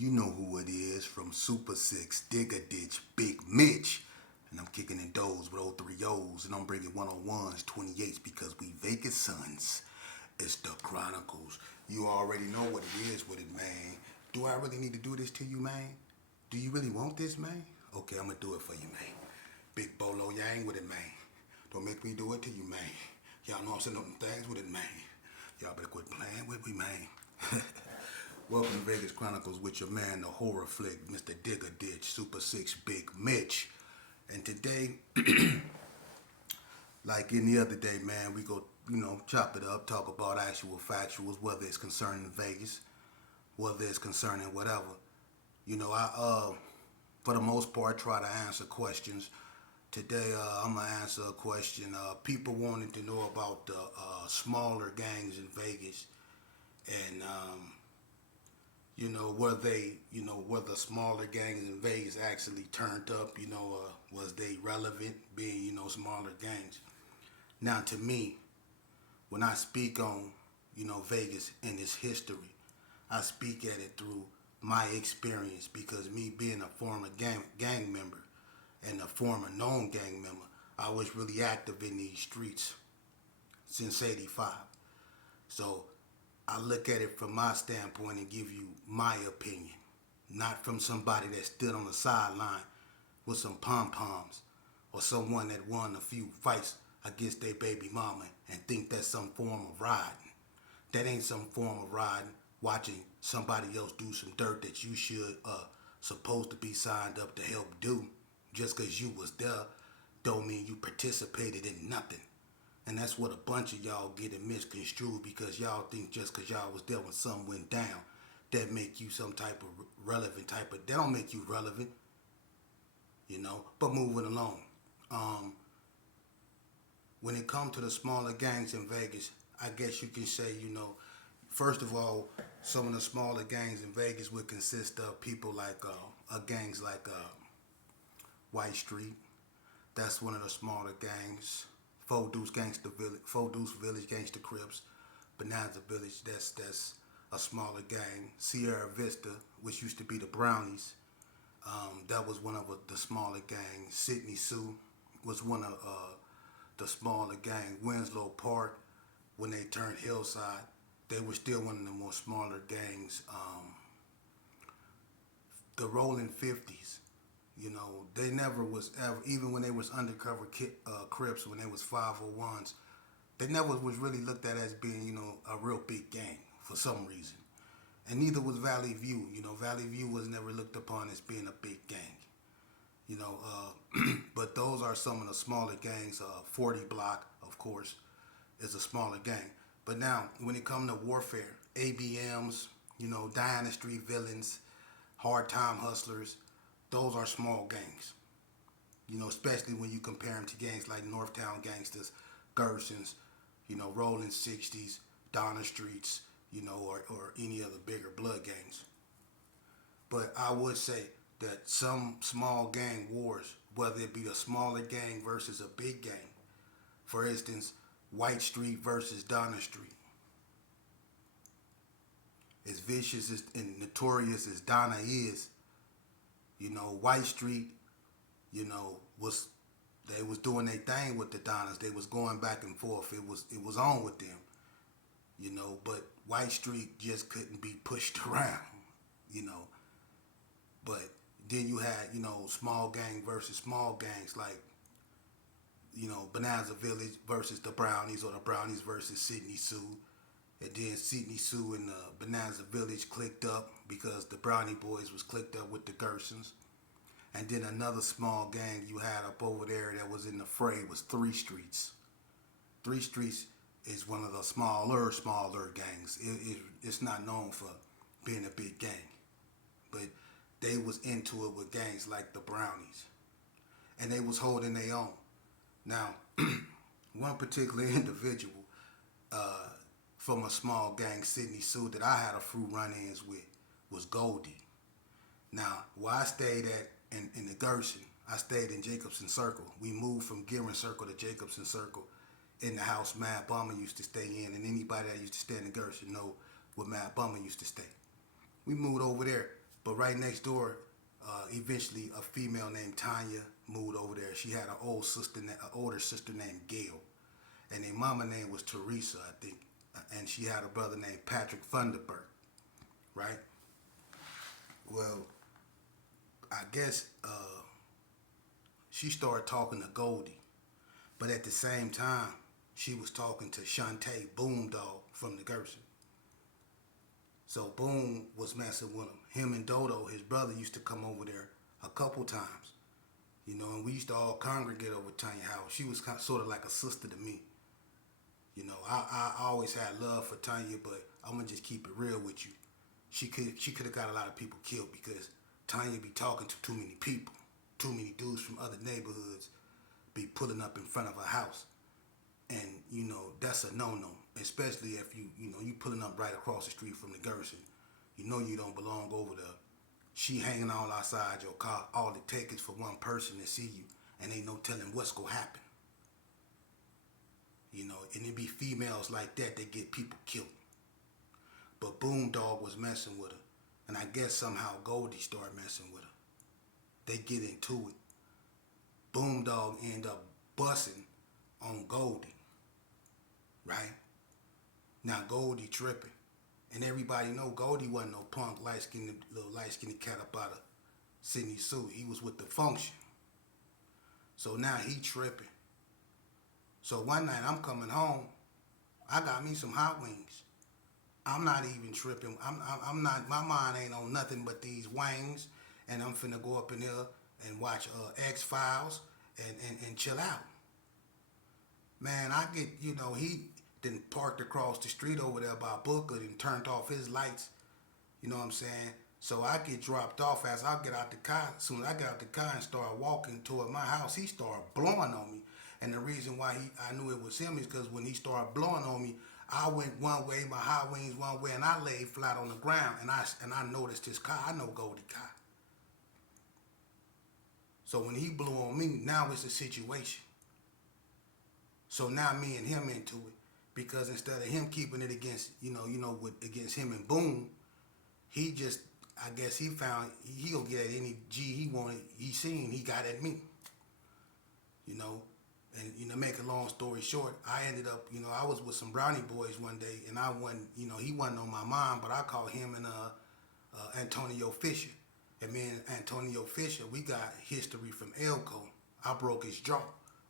You know who it is from Super 6, Digger Ditch, Big Mitch. And I'm kicking in doors with 03Os. And I'm bringing 101s, 28s because we Vegas sons. It's the Chronicles. You already know what it is with it, man. Do I really need to do this to you, man? Do you really want this, man? Okay, I'm going to do it for you, man. Big Bolo Yang with it, man. Don't make me do it to you, man. Y'all know I'm sending them things with it, man. Y'all better quit playing with me, man. Welcome to Vegas Chronicles with your man, the horror flick, Mr. Digger Ditch, Super 6, Big Mitch. And today, like any other day, man, we go, chop it up, talk about actual factuals, whether it's concerning Vegas, whether it's concerning whatever. For the most part, try to answer questions. Today, I'm going to answer a question. People wanted to know about the smaller gangs in Vegas and, were the smaller gangs in Vegas actually turned up, was they relevant being, smaller gangs. Now, to me, when I speak on, Vegas and its history, I speak at it through my experience because me being a former gang member and a former known gang member, I was really active in these streets since '85. So I look at it from my standpoint and give you my opinion, not from somebody that stood on the sideline with some pom-poms or someone that won a few fights against their baby mama and think that's some form of riding. That ain't some form of riding, watching somebody else do some dirt that you should supposed to be signed up to help do. Just because you was there don't mean you participated in nothing. And that's what a bunch of y'all get it misconstrued because y'all think just because y'all was there when something went down, that make you some type of relevant type of, that don't make you relevant, But moving along. When it comes to the smaller gangs in Vegas, I guess you can say, first of all, some of the smaller gangs in Vegas would consist of people like, gangs like White Street. That's one of the smaller gangs. Four Deuce Village Gangsta Crips, Bonanza Village. That's a smaller gang. Sierra Vista, which used to be the Brownies, that was one of the smaller gangs. Sydney Sue was one of the smaller gang. Winslow Park, when they turned Hillside, they were still one of the more smaller gangs. The Rolling 50s. They never was ever, even when they was undercover Crips, when they was 501s, they never was really looked at as being, a real big gang for some reason. And neither was Valley View. Valley View was never looked upon as being a big gang. But those are some of the smaller gangs. 40 Block, of course, is a smaller gang. But now, when it comes to warfare, ABMs, Diana Street Villains, Hard Time Hustlers, those are small gangs. Especially when you compare them to gangs like Northtown Gangsters, Gersons, Rolling 60s, Donna Streets, or any other bigger blood gangs. But I would say that some small gang wars, whether it be a smaller gang versus a big gang, for instance, White Street versus Donna Street, as vicious and notorious as Donna is, White Street, was they was doing their thing with the Donnas. They was going back and forth. It was on with them, But White Street just couldn't be pushed around, But then you had, small gang versus small gangs like, Bonanza Village versus the Brownies or the Brownies versus Sydney Sue. And then Sydney Sue and the Bonanza Village clicked up because the Brownie Boys was clicked up with the Gersons. And then another small gang you had up over there that was in the fray was Three Streets. Three Streets is one of the smaller gangs. It's not known for being a big gang. But they was into it with gangs like the Brownies. And they was holding their own. Now, one particular individual from a small gang, Sydney Sue, that I had a few run-ins with was Goldie. Now, where I stayed at in the Gerson, I stayed in Jacobson Circle. We moved from Gearing Circle to Jacobson Circle in the house Mad Bummer used to stay in, and anybody that used to stay in the Gerson know where Mad Bummer used to stay. We moved over there But right next door, eventually a female named Tanya moved over there. She had an older sister named Gail, and their mama name was Teresa, I think, and she had a brother named Patrick Funderburk, right? Well, I guess she started talking to Goldie, but at the same time, she was talking to Shantae Boomdog from the Gerson. So Boom was messing with him. Him and Dodo, his brother, used to come over there a couple times, and we used to all congregate over Tanya's house. She was sort of like a sister to me. I always had love for Tanya, but I'm gonna just keep it real with you. She could have got a lot of people killed because Tanya be talking to too many people, too many dudes from other neighborhoods be pulling up in front of her house, and that's a no-no, especially if you pulling up right across the street from the Gerson. You don't belong over there. She hanging all outside your car. All it takes is for one person to see you, and ain't no telling what's gonna happen. And it be females like that that get people killed. But Boomdog was messing with her, and I guess somehow Goldie started messing with her. They get into it. Boomdog end up busting on Goldie, right? Now Goldie tripping, and everybody know Goldie wasn't no punk little light skinned cat up out of Sydney Sue. He was with the function. So now he tripping. So one night I'm coming home, I got me some hot wings. I'm not even tripping. I'm not. My mind ain't on nothing but these wings, and I'm finna go up in there and watch X-Files and chill out. Man, I get he then parked across the street over there by Booker and turned off his lights. You know what I'm saying? So I get dropped off as I get out the car. As soon as I get out the car and start walking toward my house, he started blowing on me. And the reason why I knew it was him is because when he started blowing on me, I went one way, my high wings one way, and I laid flat on the ground. And I noticed his car. I know Goldie car. So when he blew on me, now it's a situation. So now me and him into it, because instead of him keeping it against against him and Boom, he just, I guess he found he'll get at any G he wanted. He seen he got at me. And make a long story short, I ended up, I was with some Brownie boys one day, and I wasn't, he wasn't on my mind, but I called him and Antonio Fisher. And me and Antonio Fisher, we got history from Elko. I broke his jaw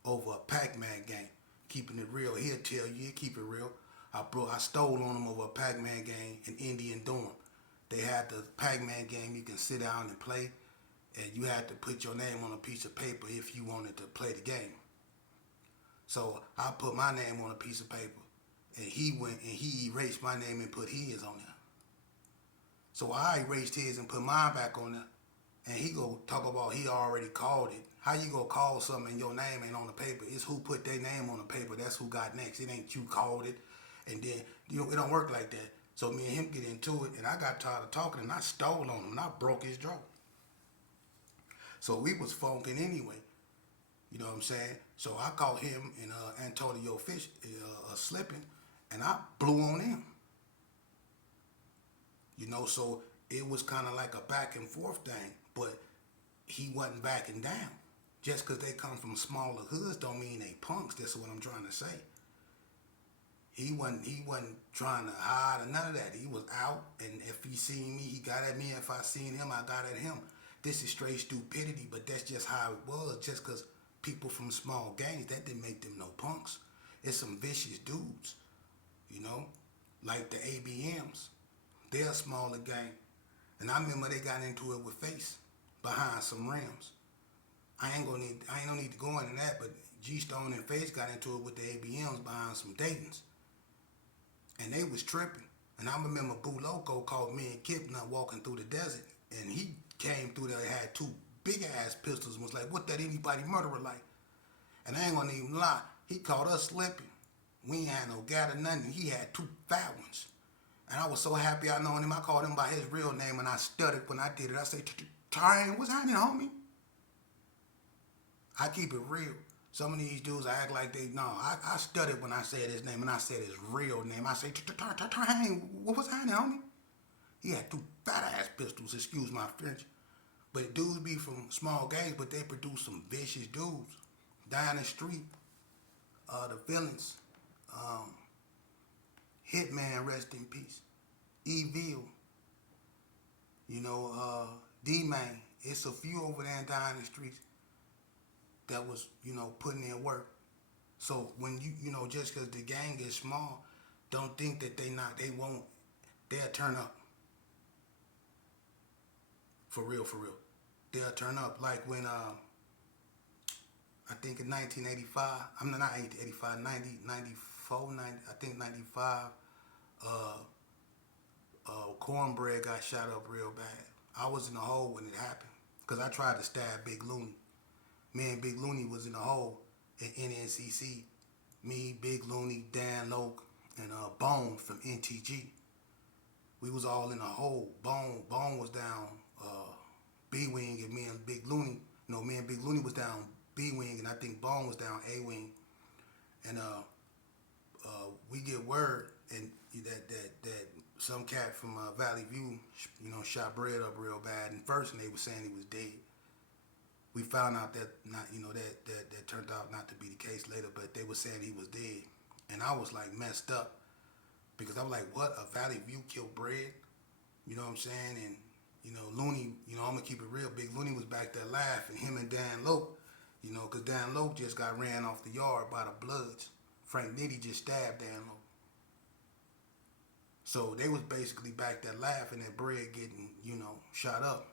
over a Pac-Man game. Keeping it real, he'll tell you, he'll keep it real. I stole on him over a Pac-Man game in Indian Dorm. They had the Pac-Man game you can sit down and play, and you had to put your name on a piece of paper if you wanted to play the game. So I put my name on a piece of paper, and he went and he erased my name and put his on there. So I erased his and put mine back on there, and he go talk about he already called it. How you gonna call something and your name ain't on the paper? It's who put their name on the paper. That's who got next. It ain't you called it, and then it don't work like that. So me and him get into it, and I got tired of talking, and I stole on him, and I broke his jaw. So we was funking anyway. You know what I'm saying? So I caught him and Antonio Fish slipping, and I blew on him. So it was kind of like a back and forth thing, but he wasn't backing down. Just because they come from smaller hoods don't mean they punks. That's what I'm trying to say. He wasn't trying to hide or none of that. He was out, and if he seen me, he got at me. If I seen him, I got at him. This is straight stupidity, but that's just how it was. Just because people from small gangs, that didn't make them no punks. It's some vicious dudes, like the ABMs. They're a smaller gang. And I remember they got into it with Face behind some rims. I ain't no need to go into that, but G-Stone and Face got into it with the ABMs behind some Daytons. And they was tripping. And I remember Boo Loco called me and Kip not walking through the desert, and he came through there and had two big ass pistols and was like, what that anybody murderer like? And I ain't gonna even lie, he caught us slipping. We ain't had no gat or nothing. He had two fat ones. And I was so happy I known him. I called him by his real name, and I stuttered when I did it. I said, Tyron, what's happening, homie? I keep it real. Some of these dudes, I act like I stuttered when I said his name, and I said his real name. I said, Tyron, what's happening, homie? He had two fat ass pistols, excuse my French. But dudes be from small gangs, but they produce some vicious dudes. Down the street, the villains, um, Hitman, rest in peace. Evil, D-Man. It's a few over there down the streets that was, putting in work. So when just because the gang is small, don't think that they won't, they'll turn up. For real, for real. They'll turn up. Like when, I think in 1985, I'm not 85, 90, 94, 90, I think 95, uh, Cornbread got shot up real bad. I was in the hole when it happened because I tried to stab Big Looney. Me and Big Looney was in the hole at NNCC. Me, Big Looney, Dan Loke, and Bone from NTG. We was all in a hole. Bone was down B wing, and me and Big Looney. No, me and Big Looney was down B wing, and I think Bone was down A wing. And we get word and that some cat from Valley View, shot Bread up real bad. And first, and they were saying he was dead. We found out that that turned out not to be the case later, but they were saying he was dead, and I was like messed up because I was like, what? A Valley View killed Bread? You know what I'm saying? And Looney, I'm gonna keep it real. Big Looney was back there laughing. Him and Dan Loke, because Dan Loke just got ran off the yard by the Bloods. Frank Nitty just stabbed Dan Loke. So they was basically back there laughing at Bread getting, shot up.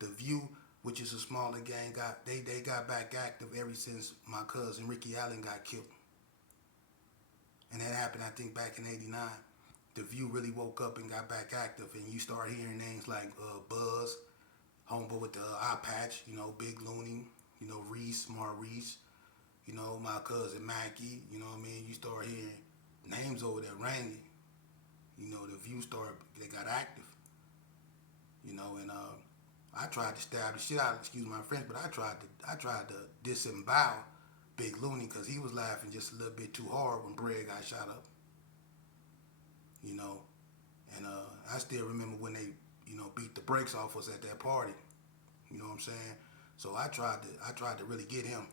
The View, which is a smaller gang, they got back active ever since my cousin Ricky Allen got killed. And that happened, I think, back in '89. The View really woke up and got back active, and you start hearing names like Buzz, homeboy with the eye patch, Big Looney, Reese, Maurice, my cousin Mackie, what I mean? You start hearing names over there ringing. The View they got active. And I tried to stab the shit out, excuse my French, but I tried to disembowel Big Looney because he was laughing just a little bit too hard when Bread got shot up. And I still remember when they, beat the brakes off us at that party. You know what I'm saying? So I tried to really get him.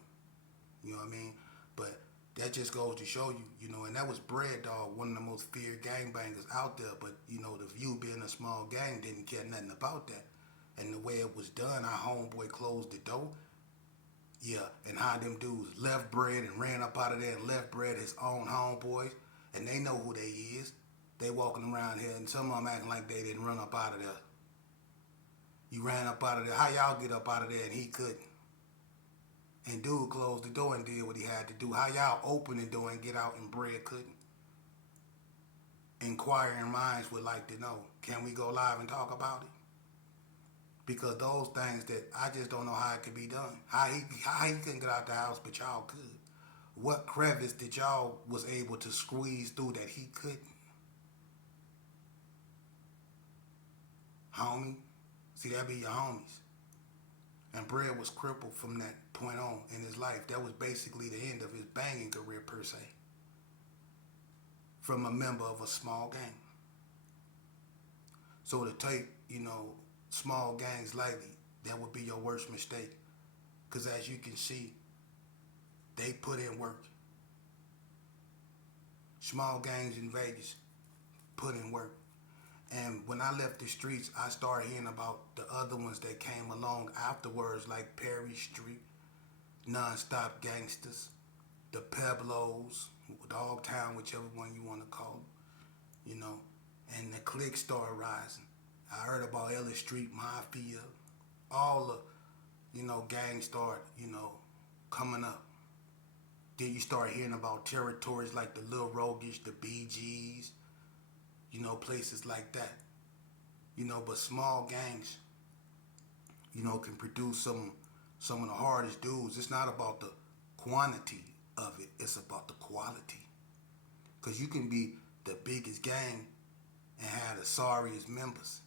You know what I mean? But that just goes to show you, and that was Bread Dog, one of the most feared gangbangers out there. But, the View being a small gang didn't care nothing about that. And the way it was done, our homeboy closed the door. Yeah, and how them dudes left Bread and ran up out of there and left Bread his own homeboys. And they know who they is. They walking around here, and some of them acting like they didn't run up out of there. You ran up out of there. How y'all get up out of there and he couldn't? And dude closed the door and did what he had to do. How y'all open the door and get out and Bread couldn't? Inquiring minds would like to know, can we go live and talk about it? Because those things that I just don't know how it could be done. How he couldn't get out the house, but y'all could. What crevice that y'all was able to squeeze through that he couldn't? Homie, see, that be your homies. And Bread was crippled from that point on in his life. That was basically the end of his banging career per se. From a member of a small gang. So to take, small gangs lightly, that would be your worst mistake. Because as you can see, they put in work. Small gangs in Vegas put in work. And when I left the streets, I started hearing about the other ones that came along afterwards, like Perry Street, Non-Stop Gangsters, the Pueblos, Dogtown, whichever one you want to call it, and the cliques started rising. I heard about Ellis Street Mafia, all the, gangs start, coming up. Then you start hearing about territories like the Little Roguish, the BGs, places like that. But small gangs, can produce some of the hardest dudes. It's not about the quantity of it, it's about the quality. Because you can be the biggest gang and have the sorriest members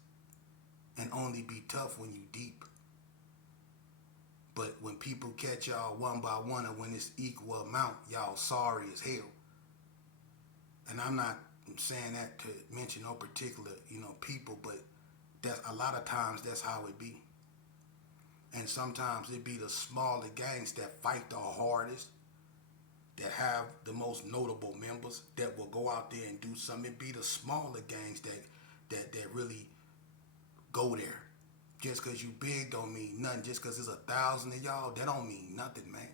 and only be tough when you deep. But when people catch y'all one by one, or when it's equal amount, y'all sorry as hell. And I'm not I'm saying that to mention no particular, people, but that a lot of times that's how it be. And sometimes it be the smaller gangs that fight the hardest, that have the most notable members, that will go out there and do something. It be the smaller gangs that really go there. Just cause you big don't mean nothing. Just cause there's 1,000 of y'all, that don't mean nothing, man.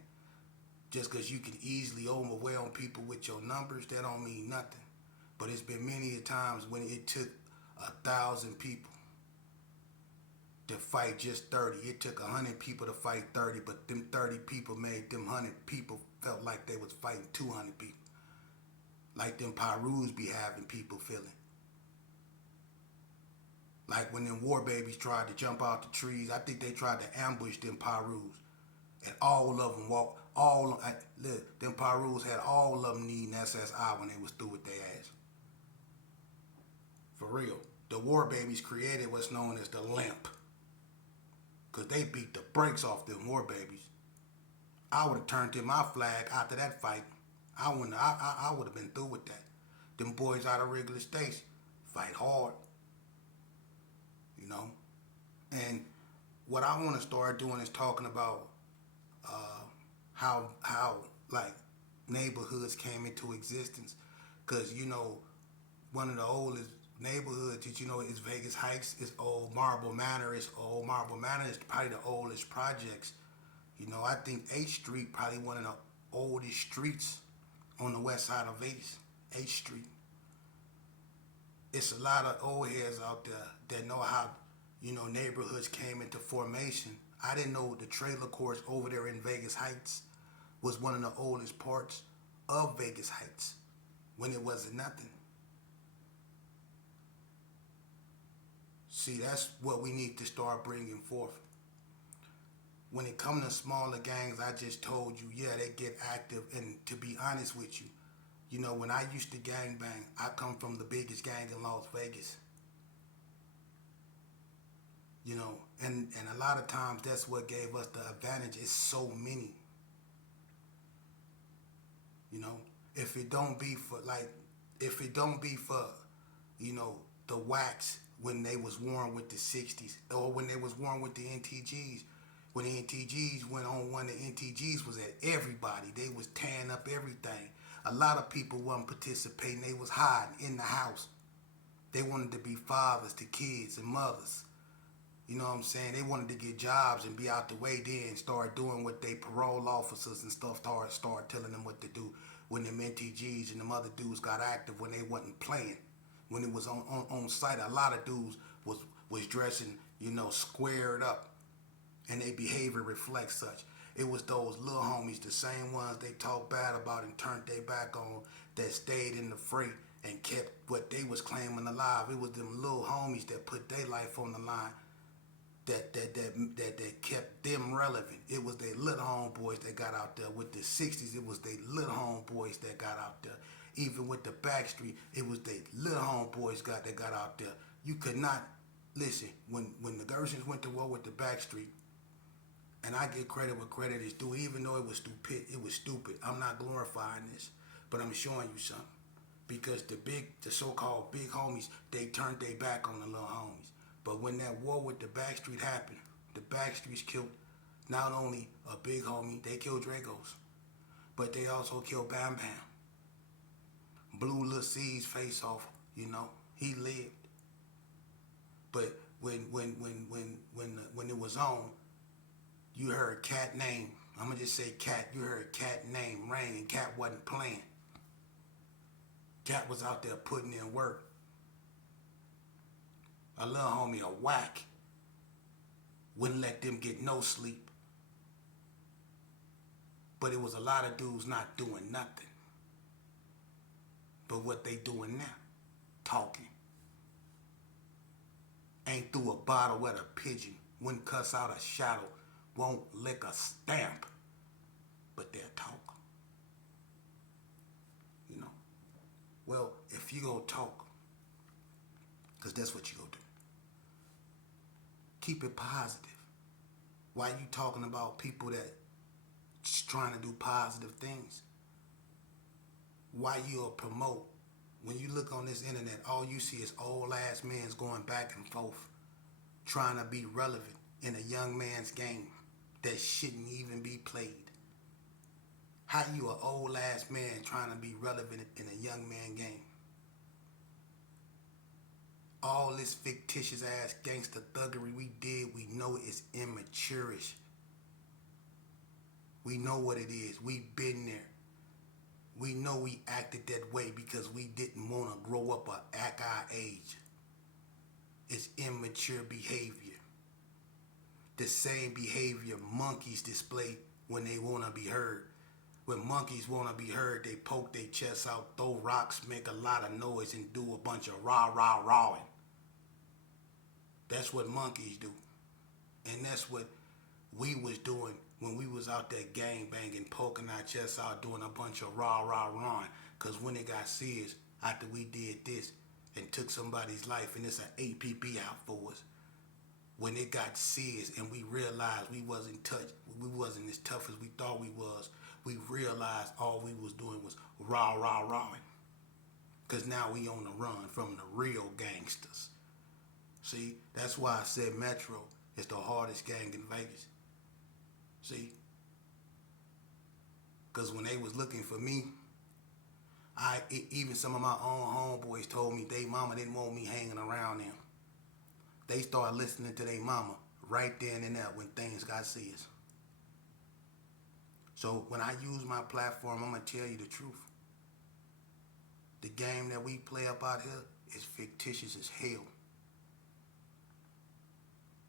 Just cause you can easily overwhelm people with your numbers, that don't mean nothing. But it's been many a times when it took 1,000 people to fight just 30. It took 100 people to fight 30, but them 30 people made them 100 people felt like they was fighting 200 people. Like them Pyrus be having people feeling. Like when them war babies tried to jump out the trees, I think they tried to ambush them Pyrus. And all of them walked, look, them Pyrus had all of them needing SSI when they was through with their ass. For real. The war babies created what's known as the limp. Because they beat the brakes off them war babies. I would have turned in my flag after that fight. I would have been through with that. Them boys out of regular states fight hard. You know? And what I want to start doing is talking about how like neighborhoods came into existence. Because, one of the oldest neighborhoods that is Vegas Heights. It's Old Marble Manor. Old Marble Manor is probably the oldest projects. I think 8th Street probably one of the oldest streets on the west side of Vegas. 8th Street. It's a lot of old heads out there that know how, neighborhoods came into formation. I didn't know the trailer courts over there in Vegas Heights was one of the oldest parts of Vegas Heights when it wasn't nothing. See, that's what we need to start bringing forth. When it comes to smaller gangs, I just told you, yeah, they get active. And to be honest with you, when I used to gangbang, I come from the biggest gang in Las Vegas. And a lot of times that's what gave us the advantage. It's so many. If it don't be for the wax when they was worn with the 60s or when they was worn with the NTGs. When the NTGs went on one, the NTGs was at everybody. They was tearing up everything. A lot of people wasn't participating. They was hiding in the house. They wanted to be fathers to kids and mothers. You know what I'm saying? They wanted to get jobs and be out the way then, start doing what they parole officers and stuff start telling them what to do. When them NTGs and them other dudes got active when they wasn't playing. When it was on site, a lot of dudes was dressing, squared up. And their behavior reflects such. It was those little homies, the same ones they talked bad about and turned their back on, that stayed in the fray and kept what they was claiming alive. It was them little homies that put their life on the line that kept them relevant. It was they little homeboys that got out there. With the 60s, it was they little homeboys that got out there. Even with the Backstreet, it was they little homeboys that got out there. You could not, listen, when the Gershons went to war with the Backstreet, and I give credit where credit is due, even though it was stupid. I'm not glorifying this, but I'm showing you something. Because the so-called big homies, they turned their back on the little homies. But when that war with the Backstreet happened, the Backstreets killed not only a big homie, they killed Dragos, but they also killed Bam Bam. Blew Lil C's face off, he lived. But when it was on, you heard Cat name. I'm going to just say Cat. You heard Cat name ring, and Cat wasn't playing. Cat was out there putting in work. A little homie, a whack, wouldn't let them get no sleep. But it was a lot of dudes not doing nothing. But what they doing now? Talking. Ain't threw a bottle at a pigeon. Wouldn't cuss out a shadow. Won't lick a stamp, but they'll talk. Well, if you go talk, because that's what you go do, keep it positive. Why you talking about people that just trying to do positive things? Why you'll promote When you look on this internet, all you see is old ass men going back and forth trying to be relevant in a young man's game that shouldn't even be played. How you an old ass man trying to be relevant in a young man game? All this fictitious ass gangster thuggery we did, we know it's immaturish. We know what it is. We've been there. We know we acted that way because we didn't want to grow up or act our age. It's immature behavior. The same behavior monkeys display when they want to be heard. When monkeys want to be heard, they poke their chests out, throw rocks, make a lot of noise, and do a bunch of rah-rah-rahing. That's what monkeys do. And that's what we was doing when we was out there gang banging, poking our chests out, doing a bunch of rah-rah-rahing. Because when it got serious, after we did this and took somebody's life, and it's an APB out for us, when it got serious and we realized we wasn't as tough as we thought we was, we realized all we was doing was rah-rah-rahing. Because now we on the run from the real gangsters. See, that's why I said Metro is the hardest gang in Vegas. See? Because when they was looking for me, even some of my own homeboys told me they mama didn't want me hanging around them. They started listening to their mama right then and there when things got serious. So when I use my platform, I'm going to tell you the truth. The game that we play up out here is fictitious as hell.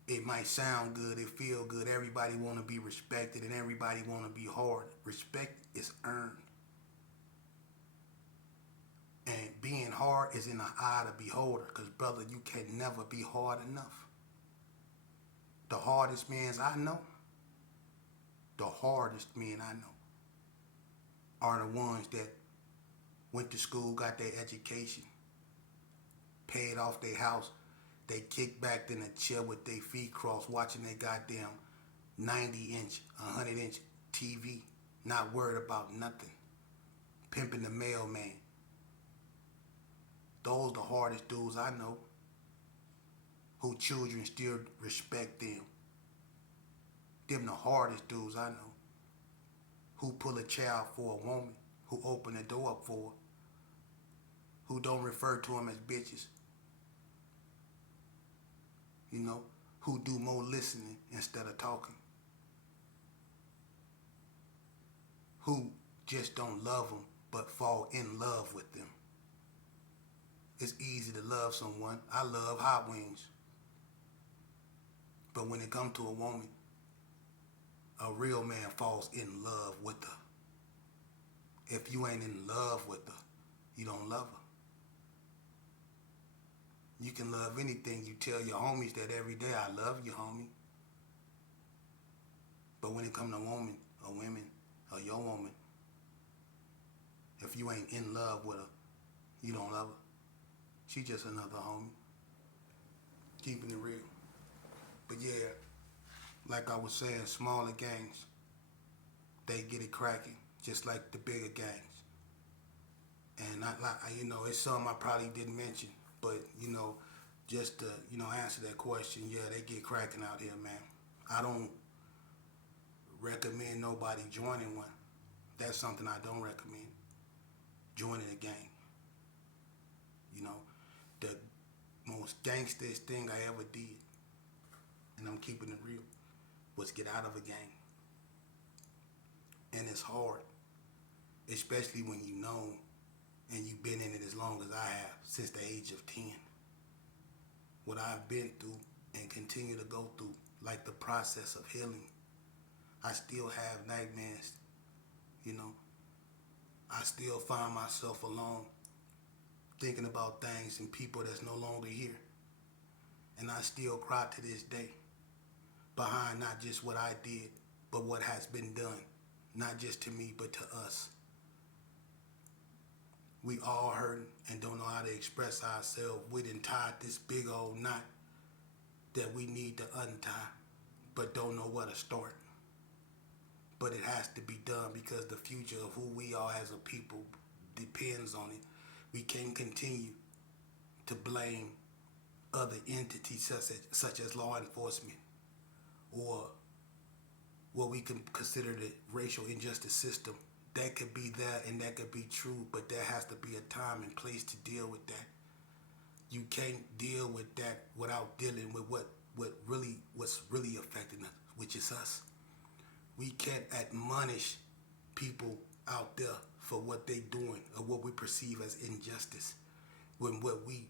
It might sound good, it feel good, everybody want to be respected and everybody want to be hard. Respect is earned. And being hard is in the eye of the beholder, because brother, you can never be hard enough. The hardest men I know are the ones that went to school, got their education, paid off their house. They kicked back in a chair with their feet crossed, watching their goddamn 90-inch, 100-inch TV, not worried about nothing. Pimping the mailman. Those the hardest dudes I know, who children still respect them. Them the hardest dudes I know, who pull a child for a woman, who open the door up for her, who don't refer to them as bitches. You know, who do more listening instead of talking. Who just don't love them, but fall in love with them. It's easy to love someone. I love hot wings. But when it comes to a woman, a real man falls in love with her. If you ain't in love with her, you don't love her. You can love anything. You tell your homies that every day, I love you, homie. But when it comes to women, or your woman, if you ain't in love with her, you don't love her. She just another homie. Keeping it real. But yeah, like I was saying, smaller gangs, they get it cracking, just like the bigger gangs. And it's something I probably didn't mention, but just to answer that question, yeah, they get cracking out here, man. I don't recommend nobody joining one. That's something I don't recommend. Joining a gang. The most gangsterest thing I ever did, and I'm keeping it real, was get out of a gang. And it's hard, especially when you know and you've been in it as long as I have, since the age of 10. What I've been through and continue to go through, like the process of healing. I still have nightmares, I still find myself alone, thinking about things and people that's no longer here. And I still cry to this day, behind not just what I did, but what has been done. Not just to me, but to us. We all hurting and don't know how to express ourselves. We done tied this big old knot that we need to untie, but don't know where to start. But it has to be done because the future of who we are as a people depends on it. We can't continue to blame other entities such as law enforcement or what we can consider the racial injustice system. That could be there and that could be true, but there has to be a time and place to deal with that. You can't deal with that without dealing with what's really affecting us, which is us. We can't admonish people out there for what they doing or what we perceive as injustice when what we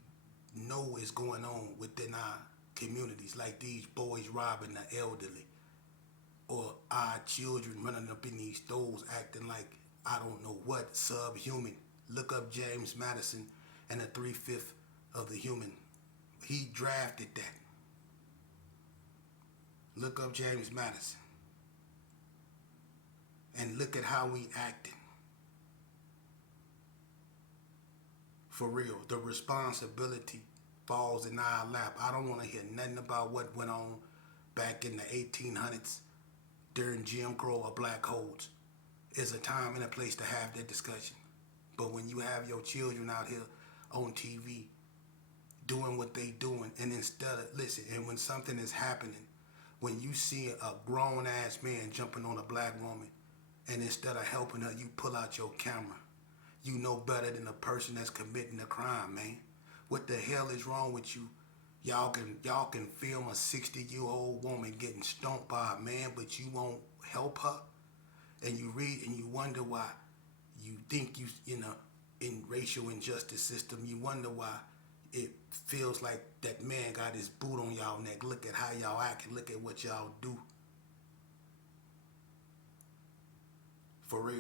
know is going on within our communities, like these boys robbing the elderly or our children running up in these stores acting like I don't know what, subhuman. Look up James Madison and the 3/5 of the human. He drafted that. Look up James Madison and look at how we acting. For real, the responsibility falls in our lap. I don't want to hear nothing about what went on back in the 1800s during Jim Crow or black codes. There's a time and a place to have that discussion. But when you have your children out here on TV doing what they doing, and instead of, listen, and when something is happening, when you see a grown ass man jumping on a black woman, and instead of helping her, you pull out your camera. You know better than a person that's committing a crime, man. What the hell is wrong with you? Y'all can film a 60-year-old woman getting stomped by a man, but you won't help her. And you read and you wonder why. You think you in racial injustice system. You wonder why it feels like that man got his boot on y'all neck. Look at how y'all act and look at what y'all do. For real.